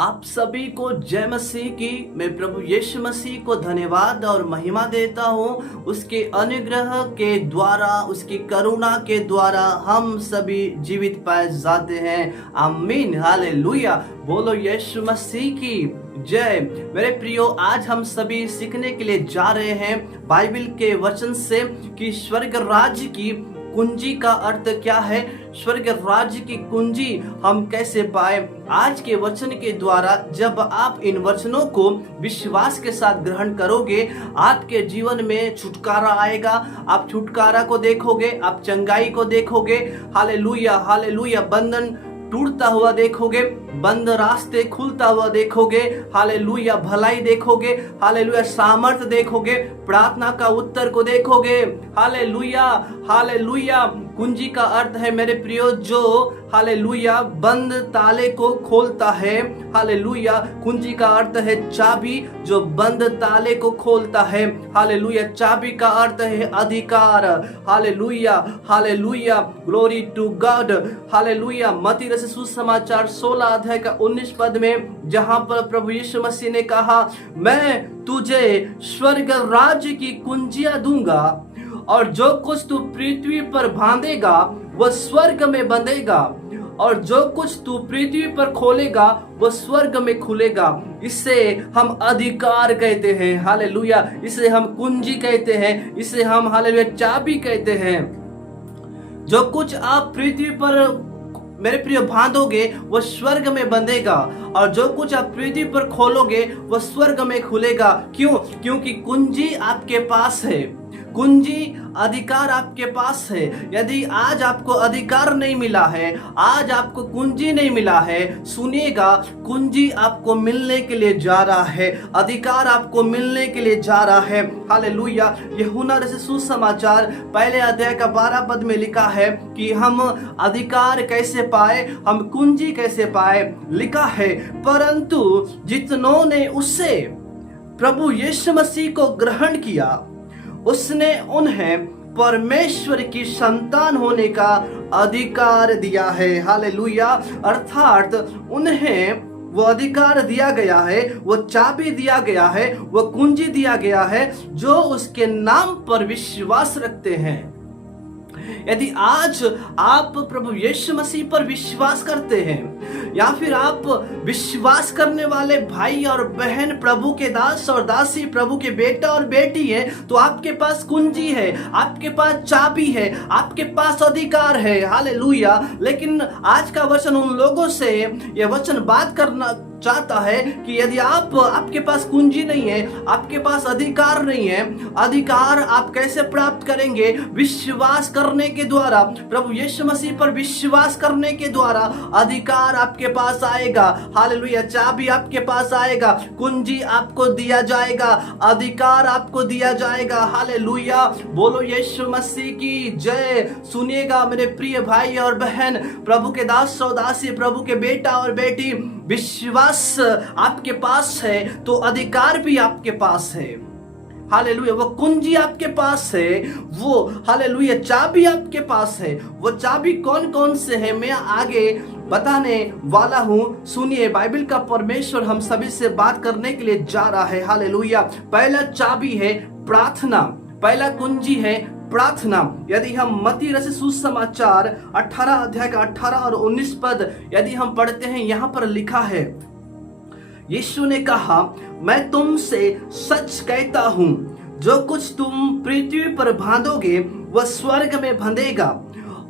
आप सभी को जय मसीह की। मैं प्रभु यीशु मसीह को धन्यवाद और महिमा देता हूँ। उसके अनुग्रह के द्वारा, उसकी करुणा के द्वारा हम सभी जीवित पाए जाते हैं। आमीन, हालेलुया। बोलो यीशु मसीह की जय। मेरे प्रियो, आज हम सभी सीखने के लिए जा रहे हैं बाइबल के वचन से कि स्वर्ग राज्य की कुंजी का अर्थ क्या है, स्वर्ग राज्य की कुंजी हम कैसे पाए। आज के वचन के द्वारा जब आप इन वचनों को विश्वास के साथ ग्रहण करोगे, आपके जीवन में छुटकारा आएगा। आप छुटकारा को देखोगे, आप चंगाई को देखोगे। Hallelujah, hallelujah. बंधन टूटता हुआ देखोगे, बंद रास्ते खुलता हुआ देखोगे। हालेलुया, भलाई देखोगे। हालेलुया, सामर्थ देखोगे, प्रार्थना का उत्तर को देखोगे। Hallelujah, hallelujah. कुंजी का अर्थ है मेरे प्रियो जो हालेलुया बंद ताले को खोलता है। हालेलुया, कुंजी का अर्थ है चाबी जो बंद ताले को खोलता है। हालेलुया, चाबी का अर्थ है अधिकार। Hallelujah, hallelujah, glory to God. Hallelujah. मत्ती रचित सुसमाचार 16 अध्याय का 19 पद में जहां पर प्रभु यीशु मसीह ने कहा, मैं तुझे स्वर्ग राज्य की कुंजियां दूंगा और जो कुछ तू पृथ्वी पर बांधेगा वह स्वर्ग में बंधेगा और जो कुछ तू पृथ्वी पर खोलेगा वह स्वर्ग में खुलेगा। इसे हम अधिकार कहते हैं। हालेलुया। इसे हम कुंजी कहते हैं। इसे हम हालेलुया चाबी कहते हैं। जो कुछ आप पृथ्वी पर मेरे प्रिय बांधोगे वह स्वर्ग में बंधेगा और जो कुछ आप पृथ्वी पर खोलोगे वह स्वर्ग में खुलेगा। क्यों? क्योंकि कुंजी आपके पास है। कुंजी अधिकार आपके पास है। यदि आज आपको अधिकार नहीं मिला है, आज आपको कुंजी नहीं मिला है, सुनिएगा, कुंजी आपको मिलने के लिए जा रहा है। अधिकार आपको मिलने के लिए जा रहा है। हालेलुया। यूहन्ना रचित सुसमाचार पहले अध्याय का 12 पद में लिखा है कि हम अधिकार कैसे पाए, हम कुंजी कैसे पाए। लिखा है, परंतु जितनों ने उससे प्रभु यीशु मसीह को ग्रहण किया उसने उन्हें परमेश्वर की संतान होने का अधिकार दिया है। हालेलुया। अर्थात उन्हें वो अधिकार दिया गया है, वो चाबी दिया गया है, वो कुंजी दिया गया है जो उसके नाम पर विश्वास रखते हैं। यदि आज आप प्रभु यीशु मसीह पर विश्वास करते हैं या फिर आप विश्वास करने वाले भाई और बहन, प्रभु के दास और दासी, प्रभु के बेटा और बेटी है, तो आपके पास कुंजी है, आपके पास चाबी है, आपके पास अधिकार है। हालेलुया। लेकिन आज का वचन उन लोगों से यह वचन बात करना चाहता है कि यदि आपके पास कुंजी नहीं है, आपके पास अधिकार नहीं है, अधिकार आप कैसे प्राप्त करेंगे? विश्वास करने के द्वारा, प्रभु यीशु मसीह पर विश्वास करने के द्वारा अधिकार आपके पास आएगा। हालेलुया। चाबी आपके पास आएगा, कुंजी आपको दिया जाएगा, अधिकार आपको दिया जाएगा। हालेलुया। बोलो यीशु मसीह की जय। सुनिएगा मेरे प्रिय भाई और बहन, प्रभु के दास और दासी, प्रभु के बेटा और बेटी, विश्वास आपके पास है तो अधिकार भी आपके पास है। हालेलुया। वो कुंजी आपके पास है, वो हालेलुया चाबी आपके पास है। वो चाबी कौन कौन से है मैं आगे बताने वाला हूं। सुनिए, बाइबल का परमेश्वर हम सभी से बात करने के लिए जा रहा है। हालेलुया। पहला चाबी है प्रार्थना, पहला कुंजी है प्रार्थना। यदि हम मत्ती रचित सुसमाचार 18 अध्याय का 18 और 19 पद यदि हम पढ़ते हैं, यहां पर लिखा है, यीशु ने कहा, मैं तुमसे सच कहता हूं, जो कुछ तुम पृथ्वी पर बांधोगे वह स्वर्ग में बंधेगा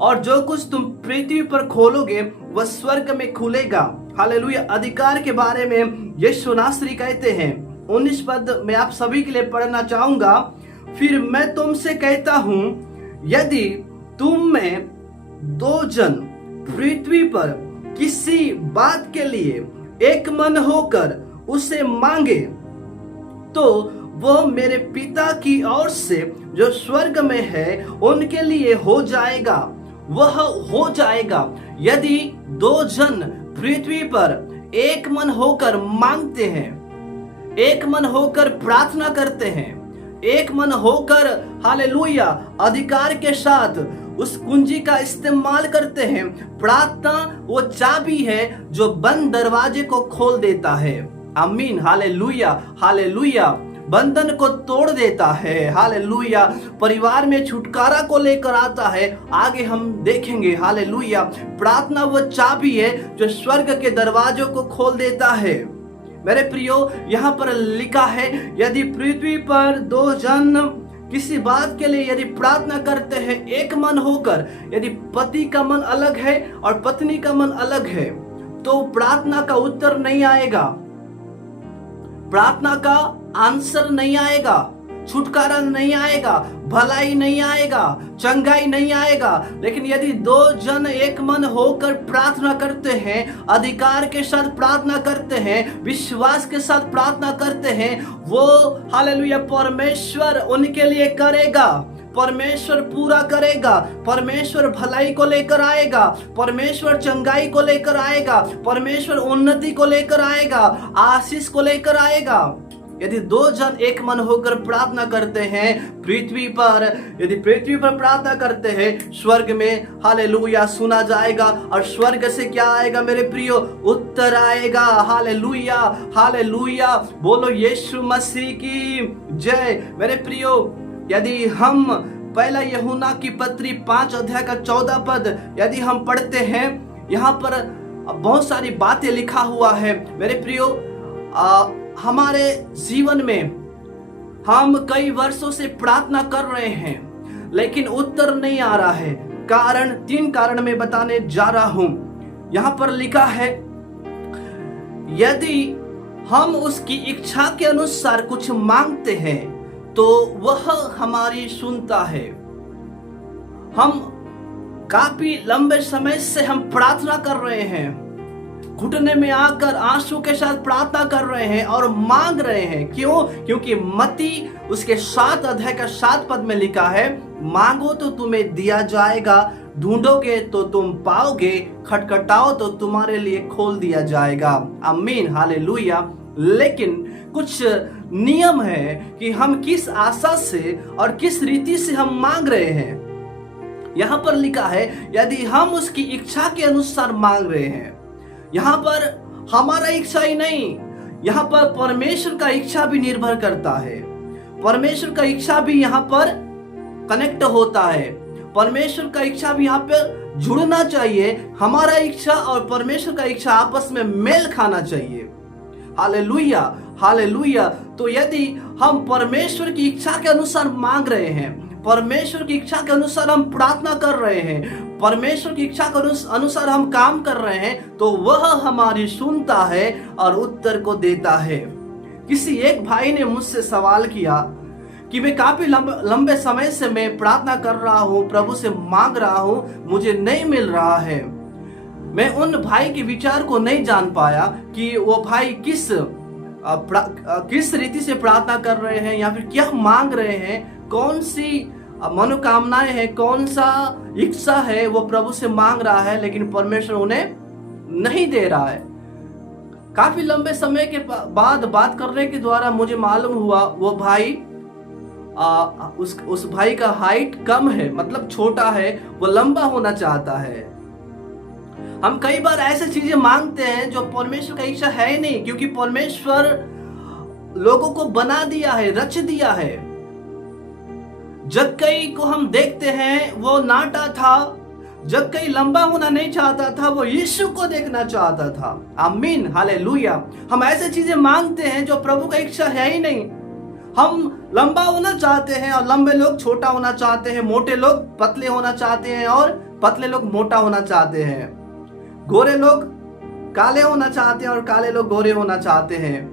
और जो कुछ तुम पृथ्वी पर खोलोगे वह स्वर्ग में खुलेगा। हालेलुया। अधिकार के बारे में यीशु नासरी कहते हैं। 19 पद मैं आप सभी के लिए पढ़ना चाहूंगा। फिर मैं तुमसे कहता हूं, यदि तुम में 2 जन पृथ्वी पर किसी बात के लिए एक मन होकर उसे मांगे तो वो मेरे पिता की ओर से जो स्वर्ग में है उनके लिए हो जाएगा। वह हो जाएगा। यदि 2 जन पृथ्वी पर एक मन होकर मांगते हैं, एक मन होकर प्रार्थना करते हैं, एक मन होकर हालेलुया अधिकार के साथ उस कुंजी का इस्तेमाल करते हैं। प्रार्थना वो चाबी है जो बंद दरवाजे को खोल देता है। आमीन, हालेलुया, हालेलुया। बंधन को तोड़ देता है, हालेलुया। परिवार में छुटकारा को लेकर आता है, आगे हम देखेंगे, हालेलुया। प्रार्थना वो चाबी है जो स्वर्ग के दरवाजों को खोल देता है। मेरे प्रियो, यहाँ पर लिखा है, यदि पृथ्वी पर दो जन किसी बात के लिए यदि प्रार्थना करते हैं एक मन होकर, यदि पति का मन अलग है और पत्नी का मन अलग है, तो प्रार्थना का उत्तर नहीं आएगा, प्रार्थना का आंसर नहीं आएगा, छुटकारा नहीं आएगा, भलाई नहीं आएगा, चंगाई नहीं आएगा। लेकिन यदि दो जन एक मन होकर प्रार्थना करते हैं, अधिकार के साथ प्रार्थना करते हैं, विश्वास के साथ प्रार्थना करते हैं, वो हालेलुया परमेश्वर उनके लिए करेगा, परमेश्वर पूरा करेगा, परमेश्वर भलाई को लेकर आएगा, परमेश्वर चंगाई को लेकर आएगा, परमेश्वर उन्नति को लेकर आएगा, आशीष को लेकर आएगा। यदि दो जन एक मन होकर प्रार्थना करते हैं पृथ्वी पर, यदि पृथ्वी पर प्रार्थना करते हैं, स्वर्ग में हालेलुया सुना जाएगा। और स्वर्ग से क्या आएगा मेरे प्रियो? उत्तर आएगा। Hallelujah, hallelujah. बोलो यीशु मसीह की जय। मेरे प्रियो, यदि हम पहला यूहन्ना की पत्री 5 अध्याय का 14 पद यदि हम पढ़ते हैं, यहाँ पर बहुत सारी बातें लिखा हुआ है। मेरे प्रियो, हमारे जीवन में हम कई वर्षों से प्रार्थना कर रहे हैं लेकिन उत्तर नहीं आ रहा है। कारण, 3 कारण मैं बताने जा रहा हूं। यहां पर लिखा है, यदि हम उसकी इच्छा के अनुसार कुछ मांगते हैं तो वह हमारी सुनता है। हम काफी लंबे समय से हम प्रार्थना कर रहे हैं, घुटने में आकर आंसू के साथ प्रार्थना कर रहे हैं और मांग रहे हैं। क्यों? क्योंकि मत्ती उसके 7 अध्याय का 7 पद में लिखा है, मांगो तो तुम्हें दिया जाएगा, ढूंढोगे तो तुम पाओगे, खटखटाओ तो तुम्हारे लिए खोल दिया जाएगा। आमीन, हालेलुया। लेकिन कुछ नियम है कि हम किस आशा से और किस रीति से हम मांग रहे हैं। यहां पर लिखा है, यदि हम उसकी इच्छा के अनुसार मांग रहे हैं। यहाँ पर हमारा इच्छा ही नहीं, यहाँ पर परमेश्वर का इच्छा भी निर्भर करता है। परमेश्वर का इच्छा भी यहाँ पर कनेक्ट होता है, परमेश्वर का इच्छा भी यहाँ पर जुड़ना चाहिए। हमारा इच्छा और परमेश्वर का इच्छा आपस में मेल खाना चाहिए। Hallelujah, hallelujah. तो यदि हम परमेश्वर की इच्छा के अनुसार मांग रहे हैं, परमेश्वर की इच्छा के अनुसार हम प्रार्थना कर रहे हैं, परमेश्वर की इच्छा के अनुसार हम काम कर रहे हैं, तो वह हमारी सुनता है और उत्तर को देता है। किसी एक भाई ने मुझसे सवाल किया कि मैं काफी लंबे समय से मैं प्रार्थना कर रहा हूँ, प्रभु से मांग रहा हूँ, मुझे नहीं मिल रहा है। मैं उन भाई के विचार को नहीं जान पाया कि वो भाई किस रीति से प्रार्थना कर रहे हैं या फिर क्या मांग रहे हैं, कौन सी मनोकामनाएं हैं, कौन सा इच्छा है वो प्रभु से मांग रहा है, लेकिन परमेश्वर उन्हें नहीं दे रहा है। काफी लंबे समय के बाद बात करने के द्वारा मुझे मालूम हुआ वो भाई उस भाई का हाइट कम है, मतलब छोटा है, वो लंबा होना चाहता है। हम कई बार ऐसे चीजें मांगते हैं जो परमेश्वर का इच्छा है ही नहीं, क्योंकि परमेश्वर लोगों को बना दिया है, रच दिया है। जक्कई को हम देखते हैं, वो नाटा था, जक्कई लंबा होना नहीं चाहता था, वो यीशु को देखना चाहता था। आमीन, हालेलुया। हम ऐसे चीजें मांगते हैं जो प्रभु का इच्छा है ही नहीं। हम लंबा होना चाहते हैं और लंबे लोग छोटा होना चाहते हैं, मोटे लोग पतले होना चाहते हैं और पतले लोग मोटा होना चाहते हैं, गोरे लोग काले होना चाहते हैं और काले लोग गोरे होना चाहते हैं।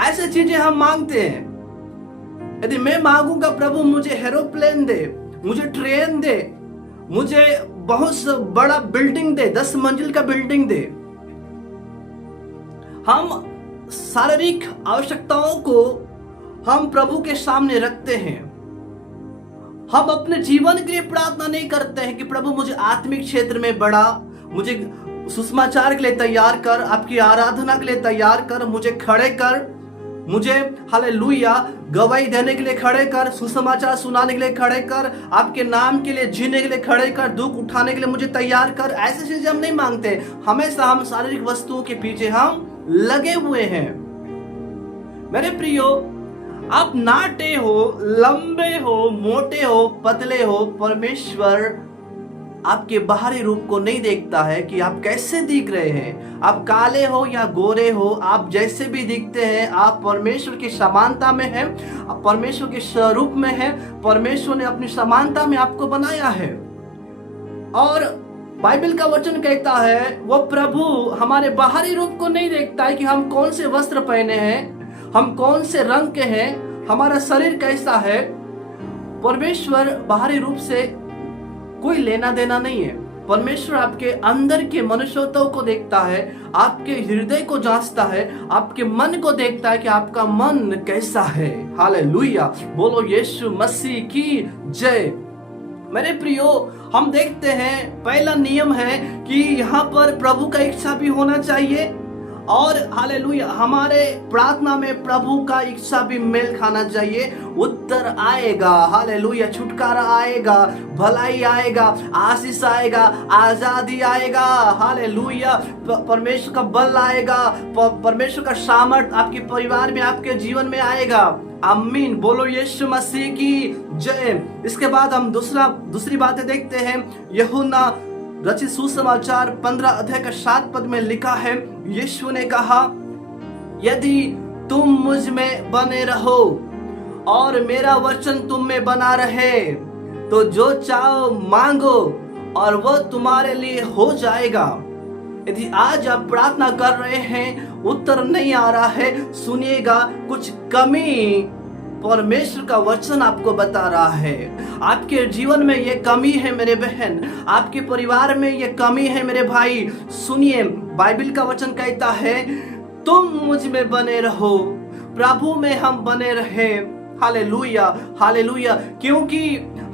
ऐसे चीजें हम मांगते हैं। यदि मैं मांगूंगा प्रभु मुझे एरोप्लेन दे, मुझे ट्रेन दे, मुझे बहुत बड़ा बिल्डिंग दे, 10 मंजिल का बिल्डिंग दे, हम शारीरिक आवश्यकताओं को हम प्रभु के सामने रखते हैं। हम अपने जीवन के लिए प्रार्थना नहीं करते हैं कि प्रभु मुझे आत्मिक क्षेत्र में बढ़ा, मुझे सुसमाचार के लिए तैयार कर, आपकी आराधना के लिए तैयार कर, मुझे खड़े कर, मुझे हालेलुया गवाही देने के लिए खड़े कर, सुसमाचार सुनाने के लिए खड़े कर, आपके नाम के लिए जीने के लिए खड़े कर, दुख उठाने के लिए मुझे तैयार कर। ऐसी चीजें हम नहीं मांगते। हमेशा हम शारीरिक वस्तुओं के पीछे हम लगे हुए हैं। मेरे प्रियो, आप नाटे हो, लंबे हो, मोटे हो, पतले हो, परमेश्वर आपके बाहरी रूप को नहीं देखता है कि आप कैसे दिख रहे हैं। आप काले हो या गोरे हो, आप जैसे भी दिखते हैं, आप परमेश्वर की समानता में हैं, परमेश्वर के स्वरूप में हैं। परमेश्वर ने अपनी समानता में आपको बनाया है। और बाइबल का वचन कहता है वो प्रभु हमारे बाहरी रूप को नहीं देखता है कि हम कौन से वस्त्र पहने हैं, हम कौन से रंग के हैं, हमारा शरीर कैसा है। परमेश्वर बाहरी रूप से कोई लेना देना नहीं है। परमेश्वर आपके अंदर के मनुष्यत्व को देखता है, आपके हृदय को जांचता है, आपके मन को देखता है कि आपका मन कैसा है। हालेलुया, बोलो यीशु मसीह की जय। मेरे प्रियो, हम देखते हैं पहला नियम है कि यहाँ पर प्रभु का इच्छा भी होना चाहिए और हालेलुया हमारे प्रार्थना में प्रभु का इच्छा भी मेल खाना चाहिए। उत्तर आएगा, हालेलुया, छुटकारा आएगा, भलाई आएगा, आशीष आएगा, आजादी आएगा, हालेलुया, परमेश्वर का बल आएगा, परमेश्वर का सामर्थ आपके परिवार में, आपके जीवन में आएगा। आमीन, बोलो यीशु मसीह की जय। इसके बाद हम दूसरी बातें देखते हैं। यूहन्ना रचित सुसमाचार 15 अध्याय का 7 पद में लिखा है, यीशु ने कहा, यदि तुम मुझ में बने रहो और मेरा वचन तुम में बना रहे तो जो चाहो मांगो और वह तुम्हारे लिए हो जाएगा। यदि आज आप प्रार्थना कर रहे हैं, उत्तर नहीं आ रहा है, सुनिएगा, कुछ कमी परमेश्वर का वचन आपको बता रहा है। आपके जीवन में ये कमी है मेरे बहन, आपके परिवार में ये कमी है मेरे भाई। सुनिए, बाइबल का वचन कहता है तुम मुझ में बने रहो, प्रभु में हम बने रहे। हालेलुया, हालेलुया, क्योंकि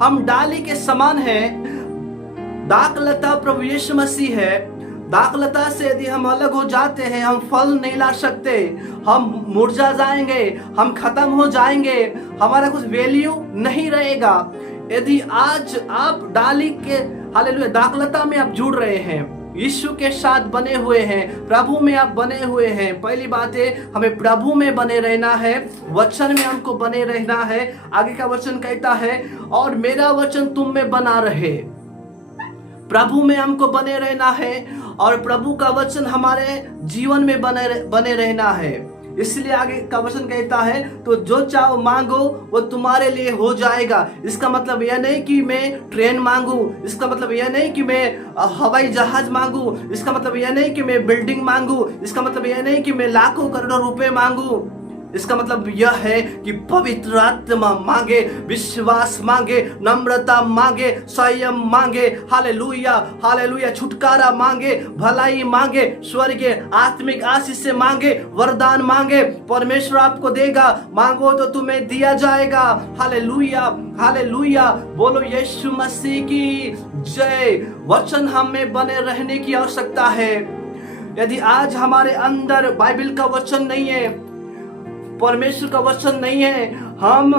हम डाली के समान हैं। दाखलता प्रभु यीशु मसीह है। दाखलता से यदि हम अलग हो जाते हैं, हम फल नहीं ला सकते, हम मुरझा जाएंगे, हम खत्म हो जाएंगे, हमारा कुछ वैल्यू नहीं रहेगा। यदि आज आप डाली के हालेलुया दाखलता में आप जुड़ रहे हैं, यीशु के साथ बने हुए हैं, प्रभु में आप बने हुए हैं, पहली बात है हमें प्रभु में बने रहना है, वचन में हमको बने रहना है। आगे का वचन कहता है और मेरा वचन तुम में बना रहे। प्रभु में हमको बने रहना है और प्रभु का वचन हमारे जीवन में बने रहना है। इसलिए आगे का वचन कहता है तो जो चाहो मांगो वो तुम्हारे लिए हो जाएगा। इसका मतलब यह नहीं कि मैं ट्रेन मांगू, इसका मतलब यह नहीं कि मैं हवाई जहाज मांगू, इसका मतलब यह नहीं कि मैं बिल्डिंग मांगू, इसका मतलब यह नहीं कि मैं लाखों करोड़ों रुपए मांगू। इसका मतलब यह है कि पवित्र आत्मा मांगे, विश्वास मांगे, नम्रता मांगे, संयम मांगे, हालेलुया, हालेलुया, छुटकारा मांगे, भलाई मांगे, स्वर्गीय आत्मिक आशीष से मांगे, वरदान मांगे, परमेश्वर आपको देगा। मांगो तो तुम्हें दिया जाएगा। हालेलुया, हालेलुया, बोलो यीशु मसीह की जय। वचन हमें बने रहने की आवश्यकता है। यदि आज हमारे अंदर बाइबल का वचन नहीं है, परमेश्वर का वचन नहीं है, हम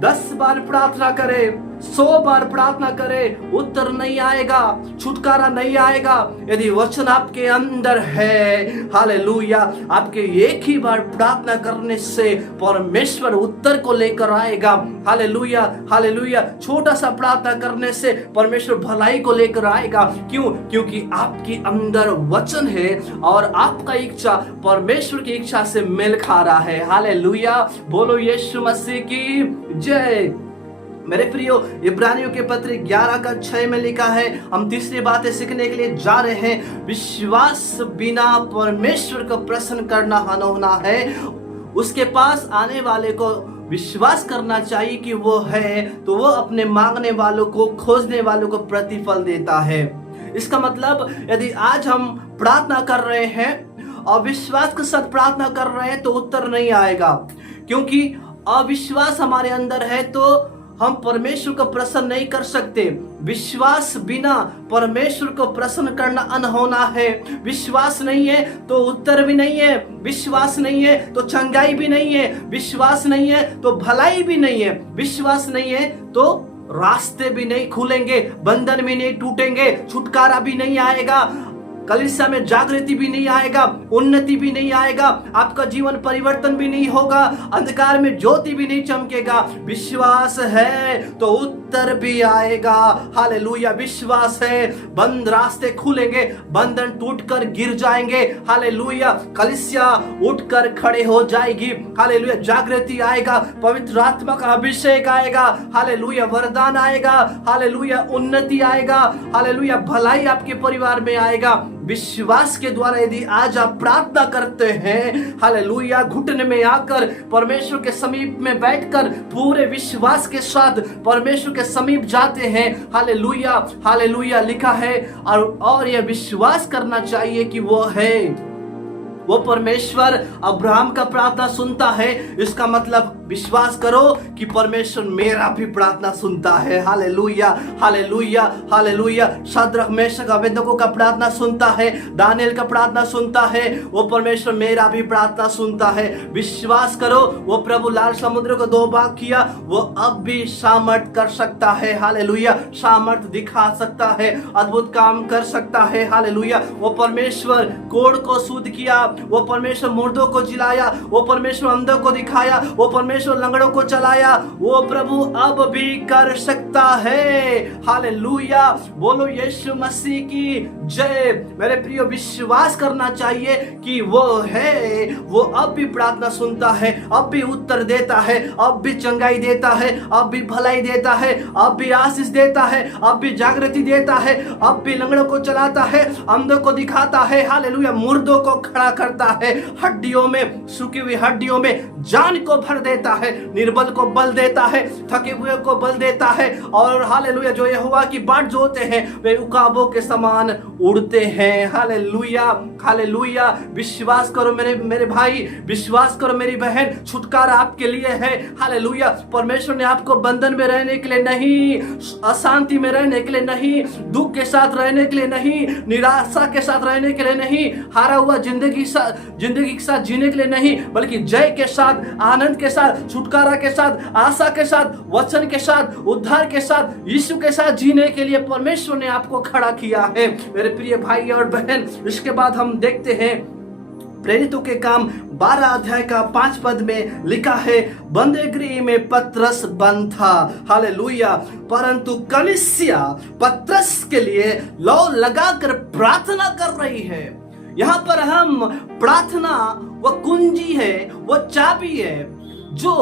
10 बार प्रार्थना करें, 100 बार प्रार्थना करें, उत्तर नहीं आएगा, छुटकारा नहीं आएगा। यदि वचन आपके अंदर है, हालेलुया, आपके एक ही बार प्रार्थना करने से परमेश्वर उत्तर को लेकर आएगा। हालेलुया, हालेलुया, छोटा सा प्रार्थना करने से परमेश्वर भलाई को लेकर आएगा। क्यों? क्योंकि आपके अंदर वचन है और आपका इच्छा परमेश्वर की इच्छा से मेल खा रहा है। हालेलुया, बोलो यीशु मसीह की जय। मेरे प्रियो, इब्रानियों के पत्र 11:6 में लिखा है, हम तीसरी बातें सीखने के लिए जा रहे हैं। विश्वास बिना परमेश्वर को प्रसन्न करना होना है। उसके पास आने वाले को विश्वास करना चाहिए कि वो है, तो वो अपने मांगने वालों को, खोजने वालों को प्रतिफल देता है। इसका मतलब यदि आज हम प्रार्थना कर रहे हैं और विश्वास के साथ प्रार्थना कर रहे हैं तो उत्तर नहीं आएगा, क्योंकि अविश्वास हमारे अंदर है तो हम परमेश्वर को प्रसन्न नहीं कर सकते। विश्वास बिना परमेश्वर को प्रसन्न करना अनहोना है। विश्वास नहीं है तो उत्तर भी नहीं है, विश्वास नहीं है तो चंगाई भी नहीं है, विश्वास नहीं है तो भलाई भी नहीं है, विश्वास नहीं है तो रास्ते भी नहीं खुलेंगे, बंधन भी नहीं टूटेंगे, छुटकारा भी नहीं आएगा, कलीसिया में जागृति भी नहीं आएगा, उन्नति भी नहीं आएगा, आपका जीवन परिवर्तन भी नहीं होगा, अंधकार में ज्योति भी नहीं चमकेगा। विश्वास है तो उत्तर भी आएगा। हालेलुया। विश्वास है, बंद रास्ते खुलेंगे, बंधन टूटकर गिर जाएंगे। हालेलुया। कलीसिया उठकर खड़े हो जाएगी। हालेलुया। जागृति आएगा, पवित्र आत्मा का अभिषेक आएगा। हालेलुया। वरदान आएगा। हालेलुया। उन्नति आएगा। हालेलुया। भलाई आपके परिवार में आएगा। विश्वास के द्वारा यदि आज आप प्रार्थना करते हैं, हालेलुया, घुटने में आकर परमेश्वर के समीप में बैठकर पूरे विश्वास के साथ परमेश्वर के समीप जाते हैं, हालेलुया, हालेलुया, लिखा है और यह विश्वास करना चाहिए कि वो परमेश्वर अब्राहम का प्रार्थना सुनता है। इसका मतलब विश्वास करो कि परमेश्वर मेरा भी प्रार्थना सुनता है। Hallelujah, hallelujah, hallelujah. Shadrach, Meshach, Abednego का प्रार्थना सुनता है, दानिएल का प्रार्थना सुनता है। वो परमेश्वर मेरा भी प्रार्थना सुनता है। विश्वास करो, वो प्रभु लाल समुद्र को 2 भाग किया, वो अब भी सामर्थ कर सकता है। हालेलुया। सामर्थ दिखा सकता है, अद्भुत काम कर सकता है। हालेलुया। वो परमेश्वर कोढ़ को शुद्ध किया, वो परमेश्वर मुर्दों को जिलाया, वो परमेश्वर अंधों को दिखाया, वो परमेश्वर लंगड़ों को चलाया, वो प्रभु अब भी कर सकता है। हालेलुया। बोलो यीशु मसीह की जय। मेरे प्रिय, विश्वास करना चाहिए कि वो है, वो अब भी प्रार्थना सुनता है, अब भी उत्तर देता है, अब भी चंगाई देता है, अब भी भलाई देता है, अब भी आशीष देता है, अब भी जागृति देता है, अब भी लंगड़ों को चलाता है, अंधों को दिखाता है। हालेलुया। मुर्दों को खड़ा करता है, हड्डियों में, सूखी हुई हड्डियों में जान को भर देता है, निर्बल को बल देता है, थके हुए को बल देता है। और हालेलुया, जो यहोवा की बाट जोते हैं वे उकाबों के समान उड़ते हैं। Hallelujah, hallelujah. विश्वास करो मेरे भाई, विश्वास करो मेरी बहन, छुटकारा आपके लिए है। हालेलुया। परमेश्वर ने आपको बंधन में रहने के लिए नहीं, अशांति में रहने के लिए नहीं, दुख के साथ रहने के लिए नहीं, निराशा के साथ रहने के लिए नहीं, हारा हुआ जिंदगी के साथ जीने के लिए नहीं, बल्कि जय के साथ, आनंद के साथ, छुटकारा के साथ, आशा के साथ, वचन के साथ, उद्धार के साथ, यीशु के साथ जीने के लिए परमेश्वर ने आपको खड़ा किया है मेरे प्रिय भाई और बहन। इसके बाद हम देखते हैं प्रेरितों के काम 12 अध्याय का 5 पद में लिखा है, बंदीगृह में पतरस बंद था। हालेलुया। परंतु कलीसिया पतरस के लिए लौ लगाकर प्रार्थना कर रही है। यहाँ पर हम प्रार्थना वो कुंजी है, वो चाबी है जो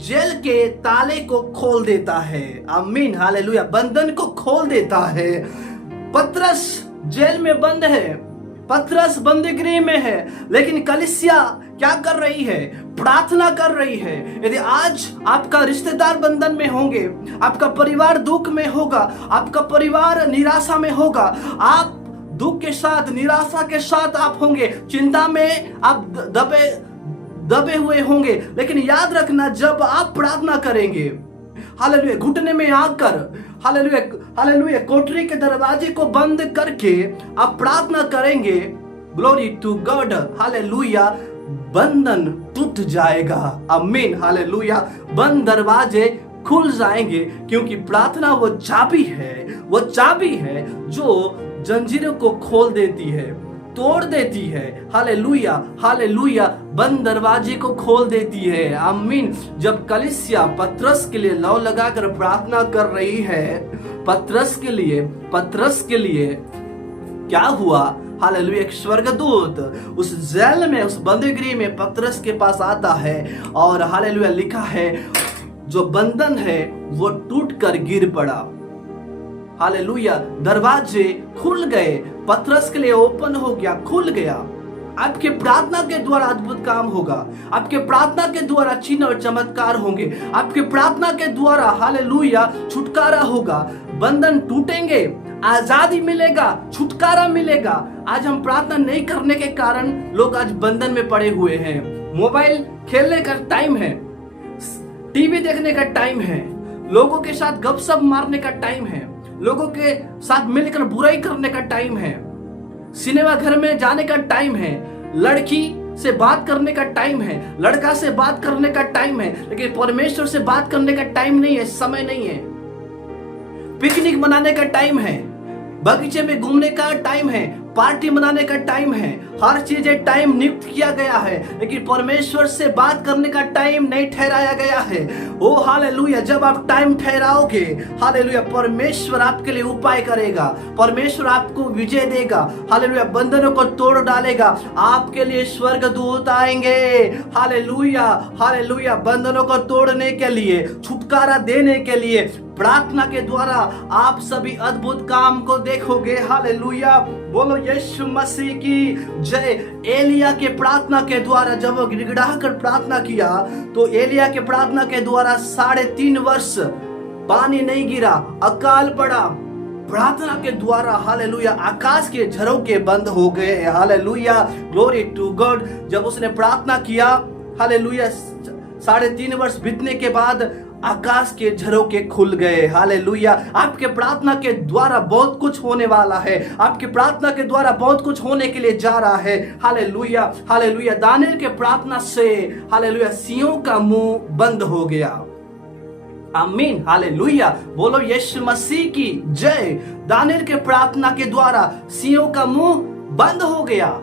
जेल के ताले को खोल देता है। आमीन, हालेलुया। बंधन को खोल देता है। पतरस जेल में बंद है, पतरस बंदीगृह में है, लेकिन कलीसिया क्या कर रही है? प्रार्थना कर रही है। यदि आज आपका रिश्तेदार बंधन में होंगे, आपका परिवार दुख में होगा, आपका परिवार निराशा में होगा, आप दुख के साथ, निराशा के साथ आप होंगे, चिंता में आप दबे हुए होंगे, लेकिन याद रखना, जब आप प्रार्थना करेंगे, हालेलुया, घुटने में आकर, हालेलुया, हालेलुया, कोठरी के दरवाजे को बंद करके आप प्रार्थना करेंगे, ग्लोरी टू गॉड, हालेलुया, बंधन टूट जाएगा। आमीन, हालेलुया। बंद दरवाजे खुल जाएंगे, क्योंकि प्रार्थना वो चाबी है, वो चाबी है जो जंजीरों को खोल देती है, तोड़ देती है। Hallelujah, hallelujah. बंद दरवाजे को खोल देती है। आमीन। जब कलीसिया पतरस के लिए लौ लगाकर प्रार्थना कर रही है, पतरस के लिए क्या हुआ? हालेलुया। एक स्वर्गदूत उस जेल में, उस बंदीगृह में पतरस के पास आता है और हालेलुया, लिखा है जो बंधन है वो टूट कर गिर पड़ा। हालेलुया। दरवाजे खुल गए, पतरस के लिए ओपन हो गया, खुल गया। आपके प्रार्थना के द्वारा अद्भुत काम होगा, आपके प्रार्थना के द्वारा चिन्ह और चमत्कार होंगे, आपके प्रार्थना के द्वारा हालेलुया छुटकारा होगा, बंधन टूटेंगे, आजादी मिलेगा, छुटकारा मिलेगा। आज हम प्रार्थना नहीं करने के कारण लोग आज बंधन में पड़े हुए हैं। मोबाइल खेलने का टाइम है, टीवी देखने का टाइम है, लोगों के साथ गपशप मारने का टाइम है, लोगों के साथ मिलकर बुराई करने का टाइम है, सिनेमा घर में जाने का टाइम है, लड़की से बात करने का टाइम है, लड़का से बात करने का टाइम है, लेकिन परमेश्वर से बात करने का टाइम नहीं है, समय नहीं है। पिकनिक मनाने का टाइम है, बगीचे में घूमने का टाइम है, पार्टी मनाने का टाइम है, हर चीजें टाइम नियुक्त किया गया है, लेकिन परमेश्वर से बात करने का टाइम नहीं ठहराया गया है। ओ हालेलुया, जब आप टाइम ठहराओगे, हालेलुया, परमेश्वर आपके लिए उपाय करेगा, परमेश्वर आपको विजय देगा, हालेलुया, बंधनों को तोड़ डालेगा, आपके लिए स्वर्गदूत आएंगे, हालेलुया हालेलुया, बंधनों को तोड़ने के लिए, छुटकारा देने के लिए, प्रार्थना के द्वारा आप सभी अद्भुत काम को देखोगे। हालेलुया, बोलो यीशु मसीह की जय। एलिया के प्रार्थना के द्वारा जब वो गिड़गिड़ा कर प्रार्थना किया, तो एलिया के प्रार्थना के द्वारा 3.5 वर्ष पानी नहीं गिरा, अकाल पड़ा। प्रार्थना के द्वारा हालेलुया आकाश के झरोखे बंद हो गए। Hallelujah, glory to God. जब उसने प्रार्थना किया, हालेलुया, 3.5 वर्ष बीतने के बाद आकाश के झरोखे खुल गए। हालेलुया, आपके प्रार्थना के द्वारा बहुत कुछ होने वाला है, आपके प्रार्थना के द्वारा बहुत कुछ होने के लिए जा रहा है। हालेलुया हालेलुया, दानियेल के प्रार्थना से हालेलुया सिंहों का मुंह बंद हो गया। आमीन, हालेलुया, बोलो यीशु मसीह की जय। दानियेल के प्रार्थना के द्वारा सिंहों का मुंह बंद हो गया।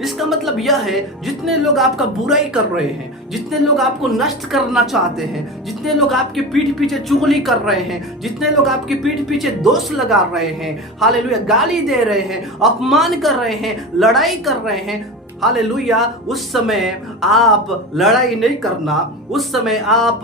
इसका मतलब यह है, जितने लोग आपका बुराई कर रहे हैं, जितने लोग आपको नष्ट करना चाहते हैं, जितने लोग आपके पीठ पीछे चुगली कर रहे हैं, जितने लोग आपके पीठ पीछे दोष लगा रहे हैं, हालेलुया, गाली दे रहे हैं, अपमान कर रहे हैं, लड़ाई कर रहे हैं, हालेलुया, उस समय आप लड़ाई नहीं करना, उस समय आप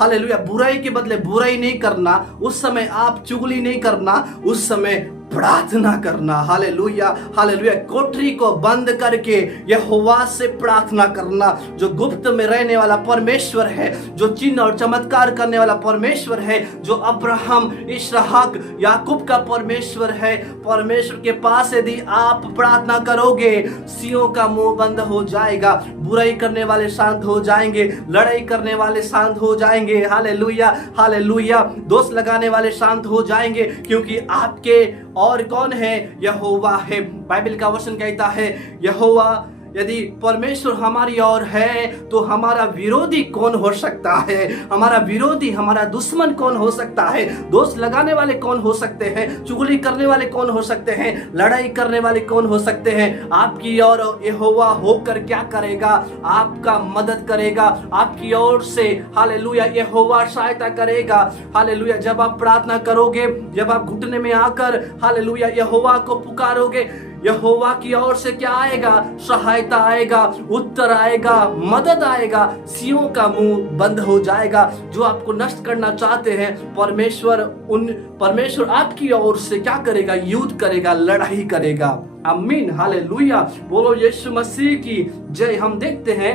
हालेलुया बुराई के बदले बुराई नहीं करना, उस समय आप चुगली नहीं करना, उस समय प्रार्थना करना। हालेलुया हालेलुया, कोठरी को बंद करके यहोवा से प्रार्थना करना। जो गुप्त में रहने वाला परमेश्वर है, जो चिन्ह और चमत्कार करने वाला परमेश्वर है, जो अब्राहम, इसहाक, याकूब का परमेश्वर है, परमेश्वर के पास यदि आप प्रार्थना करोगे, सिंहों का मुंह बंद हो जाएगा, बुराई करने वाले शांत हो जाएंगे, लड़ाई करने वाले शांत हो जाएंगे। हालेलुया हालेलुया, दोष लगाने वाले शांत हो जाएंगे, क्योंकि आपके और कौन है? यहोवा है। बाइबल का वचन कहता है, यहोवा यदि परमेश्वर हमारी ओर है तो हमारा विरोधी कौन हो सकता है? हमारा विरोधी, हमारा दुश्मन कौन हो सकता है? दोष लगाने वाले कौन हो सकते हैं? चुगली करने वाले कौन हो सकते हैं? लड़ाई करने वाले कौन हो सकते हैं? आपकी ओर यहोवा होकर क्या करेगा? आपका मदद करेगा, आपकी ओर से हालेलुया यहोवा सहायता करेगा। हालेलुया, जब आप प्रार्थना करोगे, जब आप घुटने में आकर हालेलुया यहोवा को पुकारोगे, यहोवा की ओर से क्या आएगा? सहायता आएगा, उत्तर आएगा, मदद आएगा, सिंहों का मुंह बंद हो जाएगा। जो आपको नष्ट करना चाहते हैं, परमेश्वर आपकी ओर से क्या करेगा? युद्ध करेगा, लड़ाई करेगा। आमीन, हालेलुया, बोलो यीशु मसीह की जय। हम देखते हैं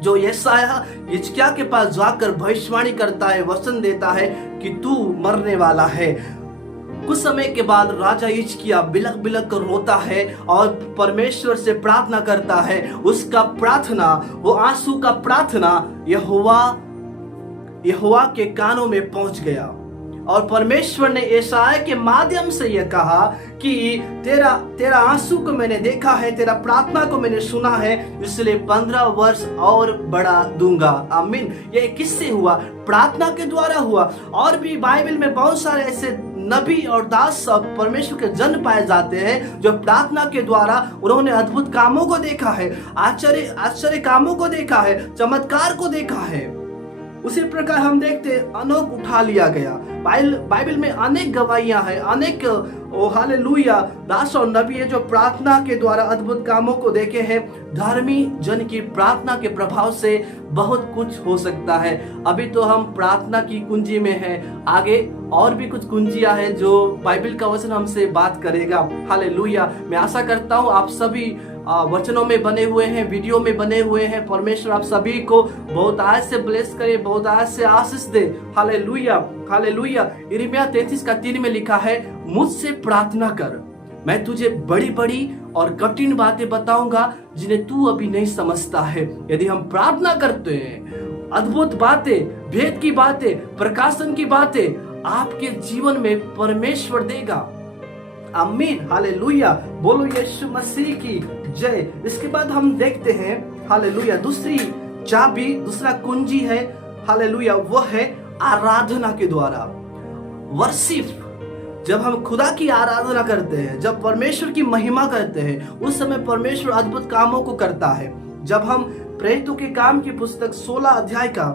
जो यशायाह हिजकिय्याह के पास जाकर भविष्यवाणी करता है, वचन देता है कि तू मरने वाला है। कुछ समय के बाद राजा हिजकिय्याह बिलख बिलख कर रोता है और परमेश्वर से प्रार्थना करता है। उसका प्रार्थना, वो आंसू का प्रार्थना यहोवा के कानों में पहुंच गया और परमेश्वर ने यशायाह के माध्यम से यह कहा कि तेरा आंसू को मैंने देखा है, तेरा प्रार्थना को मैंने सुना है, इसलिए 15 वर्ष और बढ़ा दूंगा। आमीन। ये किससे हुआ? प्रार्थना के द्वारा हुआ। और भी बाइबल में बहुत सारे ऐसे नबी और दास सब परमेश्वर के जन पाए जाते हैं जो प्रार्थना के द्वारा उन्होंने अद्भुत कामों को देखा है, आश्चर्य कामों को देखा है, चमत्कार को देखा है। उसी प्रकार हम देखते अनोख उठा लिया गया। बाइबल में अनेक गवाहियां हैं, अनेक हालेलुया दास और नबी है जो प्रार्थना के द्वारा अद्भुत कामों को देखे हैं। धर्मी जन की प्रार्थना के प्रभाव से बहुत कुछ हो सकता है। अभी तो हम प्रार्थना की कुंजी में हैं, आगे और भी कुछ कुंजियां हैं जो बाइबल का वचन हमसे बात करेगा। हालेलुया, मैं आशा करता हूँ आप सभी वचनों में बने हुए हैं, वीडियो में बने हुए हैं। परमेश्वर आप सभी को बहुत आज से ब्लेस करे, बहुत आज से आशीष दे। Hallelujah hallelujah. यिर्मयाह 33:3 में लिखा है, मुझसे प्रार्थना कर, मैं तुझे बड़ी बड़ी और कठिन बातें बताऊंगा जिन्हें तू अभी नहीं समझता है। यदि हम प्रार्थना करते हैं, अद्भुत बातें, भेद की बातें, प्रकाशन की बातें आपके जीवन में परमेश्वर देगा। आमीन, हालेलुया। बोलो यीशु मसीह की जय। इसके बाद हम देखते हैं, हालेलुया, दूसरी चाबी, दूसरा कुंजी है, हालेलुया, वो है आराधना के द्वारा। वर्शिप। जब हम खुदा की आराधना करते हैं, जब परमेश्वर की महिमा करते हैं, उस समय परमेश्वर अद्भुत कामों को करता है। जब हम प्रेरितों के काम की पुस्तक 16 अध्याय का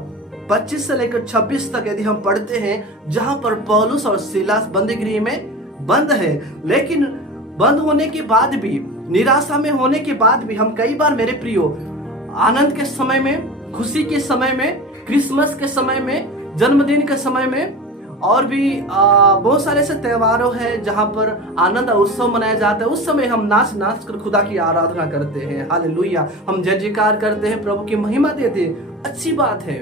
25 से लेकर 26 तक यदि हम पढ़ते हैं, जहां पर पौलुस और सीलास बंदीगृह में बंद है, लेकिन बंद होने के बाद भी, निराशा में होने के बाद भी, हम कई बार मेरे प्रियो आनंद के समय में, खुशी के समय में, क्रिसमस के समय में, जन्मदिन के समय में, और भी बहुत सारे ऐसे त्योहारों हैं जहां पर आनंद और उत्सव मनाया जाता है। उस समय हम नाच नाच कर खुदा की आराधना करते हैं। हालेलुया, हम जय जयकार करते हैं, प्रभु की महिमा देते हैं। अच्छी बात है,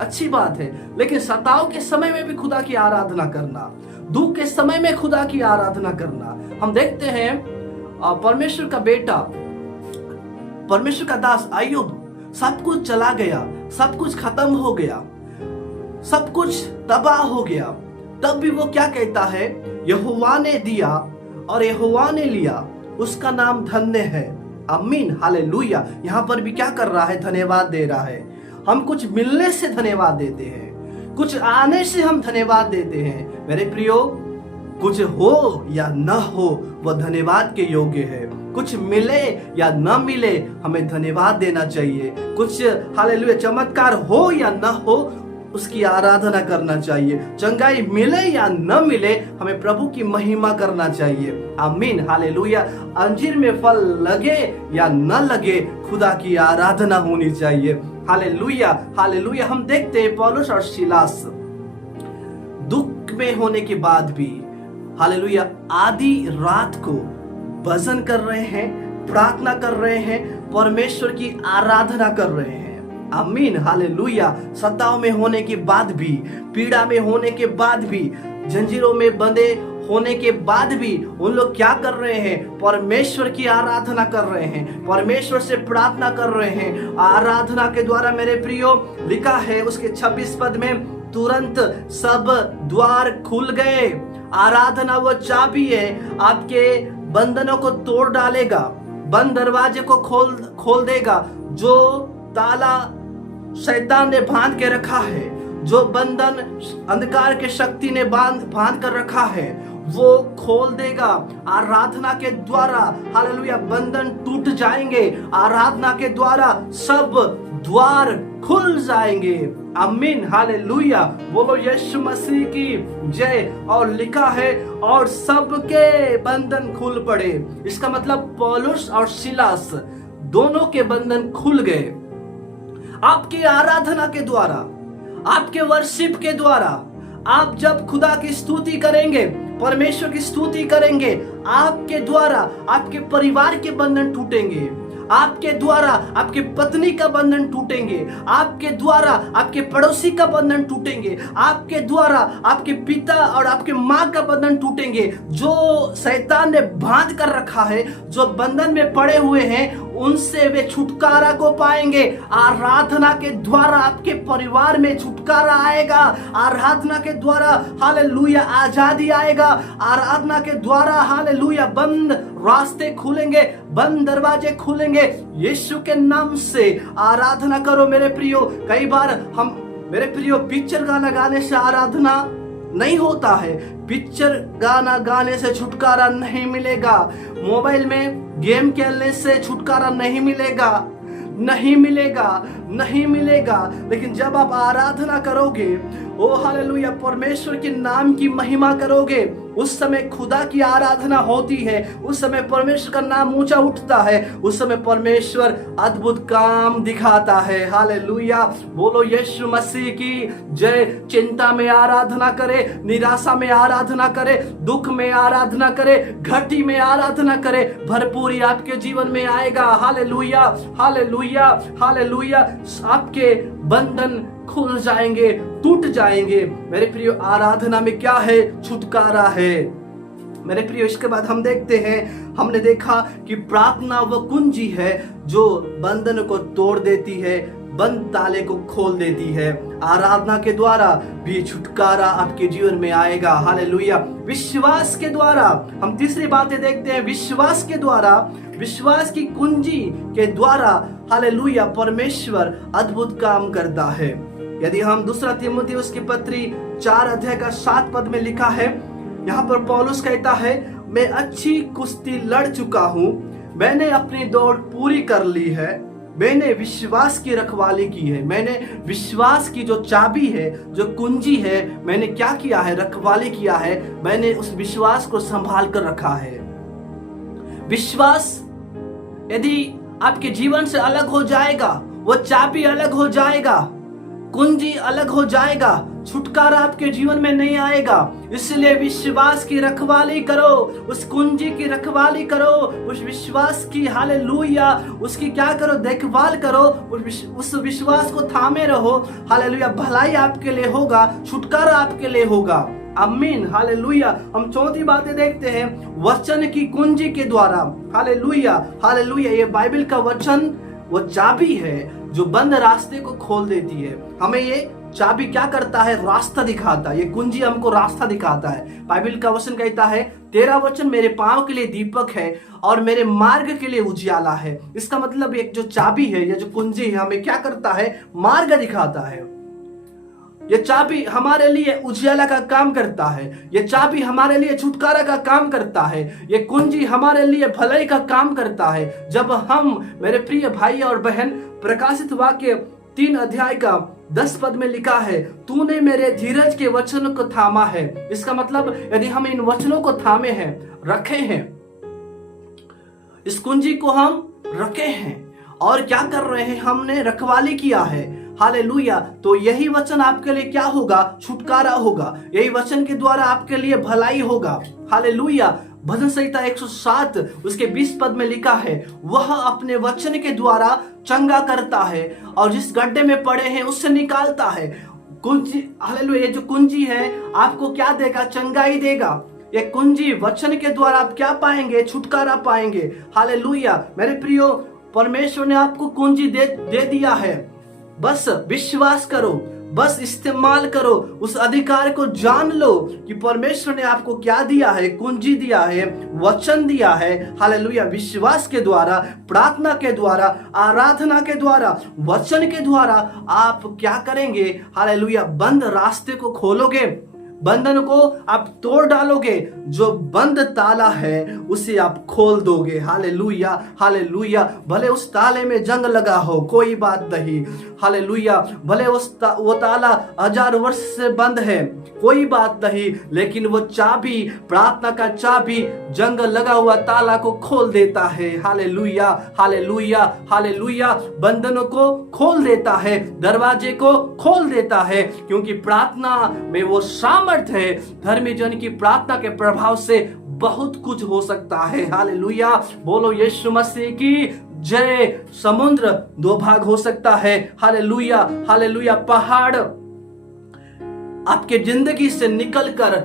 अच्छी बात है। लेकिन सताव के समय में भी खुदा की आराधना करना, दुख के समय में खुदा की आराधना करना। हम देखते हैं परमेश्वर का बेटा, परमेश्वर का दास अय्यूब, सब कुछ चला गया, सब कुछ खत्म हो गया, सब कुछ तबाह हो गया, तब भी वो क्या कहता है? यहोवा ने दिया और यहोवा ने लिया, उसका नाम धन्य है। आमीन, हालेलुया। यहाँ पर भी क्या कर रहा है? धन्यवाद दे रहा है। हम कुछ मिलने से धन्यवाद देते हैं, कुछ आने से हम धन्यवाद देते हैं। मेरे प्रियो, कुछ हो या न हो, वह धन्यवाद के योग्य है। कुछ मिले या न मिले, हमें धन्यवाद देना चाहिए। कुछ, हालेलुया, चमत्कार हो या न हो, उसकी आराधना करना चाहिए। चंगाई मिले या न मिले, हमें प्रभु की महिमा करना चाहिए। आमीन, हालेलुया। अंजीर में फल लगे या न लगे, खुदा की आराधना होनी चाहिए। Hallelujah, hallelujah. हम देखते हैं पौलुस और सीलास दुख में होने के बाद भी, हालेलुया, आधी रात को भजन कर रहे हैं, प्रार्थना कर रहे हैं, परमेश्वर की आराधना कर रहे हैं। आमीन, हालेलुया। सताव में होने के बाद भी, पीड़ा में होने के बाद भी, जंजीरों में बंधे होने के बाद भी उन लोग क्या कर रहे हैं? परमेश्वर की आराधना कर रहे हैं, परमेश्वर से प्रार्थना कर रहे हैं। आराधना के द्वारा, मेरे प्रियो, लिखा है उसके 26 पद में, तुरंत सब द्वार खुल गए। आराधना वो चाबी है, आपके बंधनों को तोड़ डालेगा, बंद दरवाजे को खोल देगा। जो ताला शैतान ने बांध के रखा है, जो बंधन अंधकार के शक्ति ने बांध कर रखा है, वो खोल देगा। आराधना के द्वारा, हालेलुया, बंधन टूट जाएंगे। आराधना के द्वारा सब द्वार खुल जाएंगे। आमीन, हालेलुया। बोलो यीशु मसीह की जय। और लिखा है, और सबके बंधन खुल पड़े। इसका मतलब पौलुस और सीलास दोनों के बंधन खुल गए। आपकी आराधना के द्वारा, आपके वर्शिप के द्वारा, आप जब खुदा की स्तुति करेंगे, परमेश्वर की स्तुति करेंगे, आपके द्वारा आपके परिवार के बंधन टूटेंगे। आपके द्वारा आपके पत्नी का बंधन टूटेंगे, आपके द्वारा आपके पड़ोसी का बंधन टूटेंगे, आपके द्वारा आपके पिता और आपके माँ का बंधन टूटेंगे। जो शैतान ने बांध कर रखा है, जो बंधन में पड़े हुए हैं, उनसे वे छुटकारा को पाएंगे। आराधना के द्वारा आपके परिवार में छुटकारा आएगा। आराधना के द्वारा, हालेलुया, आजादी आएगा। आराधना के द्वारा, हालेलुया, बंद रास्ते खुलेंगे, बंद दरवाजे खुलेंगे। यीशु के नाम से आराधना करो मेरे प्रियो। कई बार हम, मेरे प्रियो, पिक्चर गाना गाने से आराधना नहीं होता है। पिक्चर गाना गाने से छुटकारा नहीं मिलेगा। मोबाइल में गेम खेलने से छुटकारा नहीं मिलेगा, नहीं मिलेगा, नहीं मिलेगा। लेकिन जब आप आराधना करोगे, ओ हालेलुया, परमेश्वर के नाम की महिमा करोगे, उस समय खुदा की आराधना होती है। उस समय परमेश्वर का नाम ऊंचा उठता है। उस समय परमेश्वर अद्भुत काम दिखाता है। हालेलुया। बोलो यीशु मसीह की जय। चिंता में आराधना करे, निराशा में आराधना करे, दुख में आराधना करे, घटी में आराधना करे, भरपूरी आपके जीवन में आएगा। Hallelujah, hallelujah, hallelujah. आपके बंधन खुल जाएंगे, टूट जाएंगे। मेरे प्रियो, आराधना में क्या है? छुटकारा है। मेरे प्रिय, इसके बाद हम देखते हैं, हमने देखा कि प्रार्थना वो कुंजी है जो बंधन को तोड़ देती है, बंद ताले को खोल देती है। आराधना के द्वारा भी छुटकारा आपके जीवन में आएगा। हालेलुया। विश्वास के द्वारा हम तीसरी बातें देखते हैं, विश्वास के द्वारा, विश्वास की कुंजी के द्वारा हालेलुया परमेश्वर अद्भुत काम करता है। यदि हम दूसरा तीमुथियुस की पत्री 4 अध्याय का 7 पद में लिखा है, यहाँ पर पौलुस कहता है, मैं अच्छी कुश्ती लड़ चुका हूँ, मैंने अपनी दौड़ पूरी कर ली है, मैंने विश्वास की रखवाली की है। मैंने विश्वास की जो चाबी है, जो कुंजी है, मैंने क्या किया है? रखवाली किया है। मैंने उस विश्वास को संभाल कर रखा है। विश्वास यदि आपके जीवन से अलग हो जाएगा, वो चाबी अलग हो जाएगा, कुंजी अलग हो जाएगा, छुटकारा आपके जीवन में नहीं आएगा। इसलिए विश्वास की रखवाली करो, उस कुंजी की रखवाली करो, उस विश्वास की हालेलुया उसकी क्या करो? देखभाल करो, उस विश्वास को थामे रहो। हालेलुया, भलाई आपके लिए होगा, छुटकारा आपके लिए होगा। आमीन, हालेलुया। हम चौथी बातें देखते हैं, वचन की कुंजी के द्वारा। Hallelujah, hallelujah. ये बाइबल का वचन वो चाबी है जो बंद रास्ते को खोल देती है। हमें ये चाबी क्या करता है? रास्ता दिखाता है। ये कुंजी हमको रास्ता दिखाता है। बाइबल का वचन कहता है, तेरा वचन मेरे पांव के लिए दीपक है और मेरे मार्ग के लिए उजियाला है। इसका मतलब एक जो चाबी है या जो कुंजी है, हमें क्या करता है? मार्ग दिखाता है। ये चाबी हमारे लिए उजियाला का काम करता है। ये चाबी हमारे लिए छुटकारा का काम करता है। ये कुंजी हमारे लिए भलाई का काम करता है। जब हम, मेरे प्रिय भाई और बहन, प्रकाशित वाक्य 3 अध्याय का 10 पद में लिखा है, तूने मेरे धीरज के वचन को थामा है। इसका मतलब यदि हम इन वचनों को थामे हैं, रखे हैं, इस कुंजी को हम रखे हैं और क्या कर रहे हैं? हमने रखवाली किया है। हालेलुया। तो यही वचन आपके लिए क्या होगा? छुटकारा होगा। यही वचन के द्वारा आपके लिए भलाई होगा। हालेलुया। भजन संहिता 107 उसके 20 पद में लिखा है, वह अपने वचन के द्वारा चंगा करता है और जिस गड्ढे में पड़े हैं उससे निकालता है। कुंजी, हालेलुया, ये जो कुंजी है आपको क्या देगा? चंगाई देगा। ये कुंजी वचन के द्वारा आप क्या पाएंगे? छुटकारा पाएंगे। हालेलुया। मेरे प्रियो, परमेश्वर ने आपको कुंजी दे दिया है। बस विश्वास करो, बस इस्तेमाल करो, उस अधिकार को जान लो कि परमेश्वर ने आपको क्या दिया है? कुंजी दिया है, वचन दिया है। हालेलुया। विश्वास के द्वारा, प्रार्थना के द्वारा, आराधना के द्वारा, वचन के द्वारा आप क्या करेंगे? हालेलुया, बंद रास्ते को खोलोगे, बंधन को आप तोड़ डालोगे, जो बंद ताला है उसे आप खोल दोगे। Hallelujah, hallelujah. भले उस ताले में जंग लगा हो, कोई बात नहीं। हालेलुया। भले वो ताला 1000 वर्ष से बंद है, कोई बात नहीं, लेकिन वो चाबी, प्रार्थना का चाबी, जंग लगा हुआ ताला को खोल देता है। Hallelujah, hallelujah, hallelujah. बंधनों को खोल देता है, दरवाजे को खोल देता है, क्योंकि प्रार्थना में वो सामर्थ है। धर्मी जन की प्रार्थना के प्रभाव से बहुत कुछ हो सकता है। हालेलुया। बोलो यीशु मसीह की जय। समुद्र 2 भाग हो सकता है। Hallelujah, hallelujah. पहाड़ आपके जिंदगी से निकलकर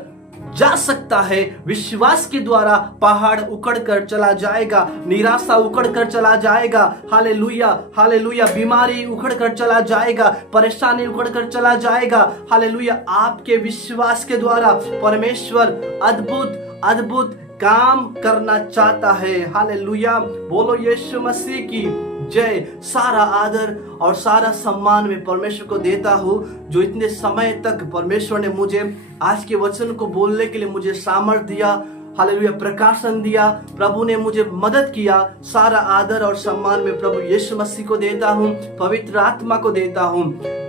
जा सकता है। विश्वास के द्वारा पहाड़ उखड़ कर चला जाएगा, निराशा उखड़ कर चला जाएगा। Hallelujah, hallelujah. बीमारी उखड़ कर चला जाएगा, परेशानी उखड़ कर चला जाएगा। हालेलुया। आपके विश्वास के द्वारा परमेश्वर अद्भुत अद्भुत काम करना चाहता है। हालेलुया। बोलो यीशु मसीह की जय। सारा आदर और सारा सम्मान मैं परमेश्वर को देता हूँ, जो इतने समय तक परमेश्वर ने मुझे आज के वचन को बोलने के लिए मुझे सामर्थ्य दिया। हालेलुया, प्रकाशन दिया, प्रभु ने मुझे मदद किया। सारा आदर और सम्मान मैं प्रभु यीशु मसीह को देता हूँ, पवित्र आत्मा को देता हूँ।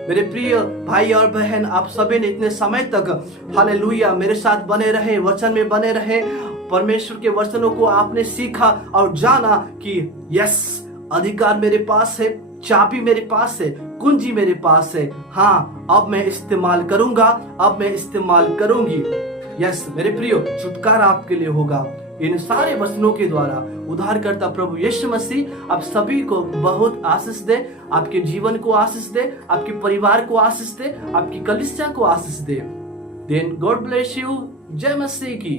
मेरे प्रिय भाई और बहन, आप सभी ने इतने समय तक हालेलुया मेरे साथ बने रहे, वचन में बने रहे। परमेश्वर के वचनों को आपने सीखा और जाना कि यस, अधिकार मेरे पास है, चाबी मेरे पास है, कुंजी मेरे पास है। हाँ, अब मैं इस्तेमाल करूंगा, अब मैं इस्तेमाल करूंगी। यस मेरे प्रियो, छुटकारा आपके लिए होगा इन सारे वचनों के द्वारा। उद्धारकर्ता प्रभु यीशु मसीह आप सभी को बहुत आशीष दे, आपके जीवन को आशीष दे, आपके परिवार को आशीष दे, आपकी कलीसिया को आशीष दे। Then God bless you. जय मसीह की।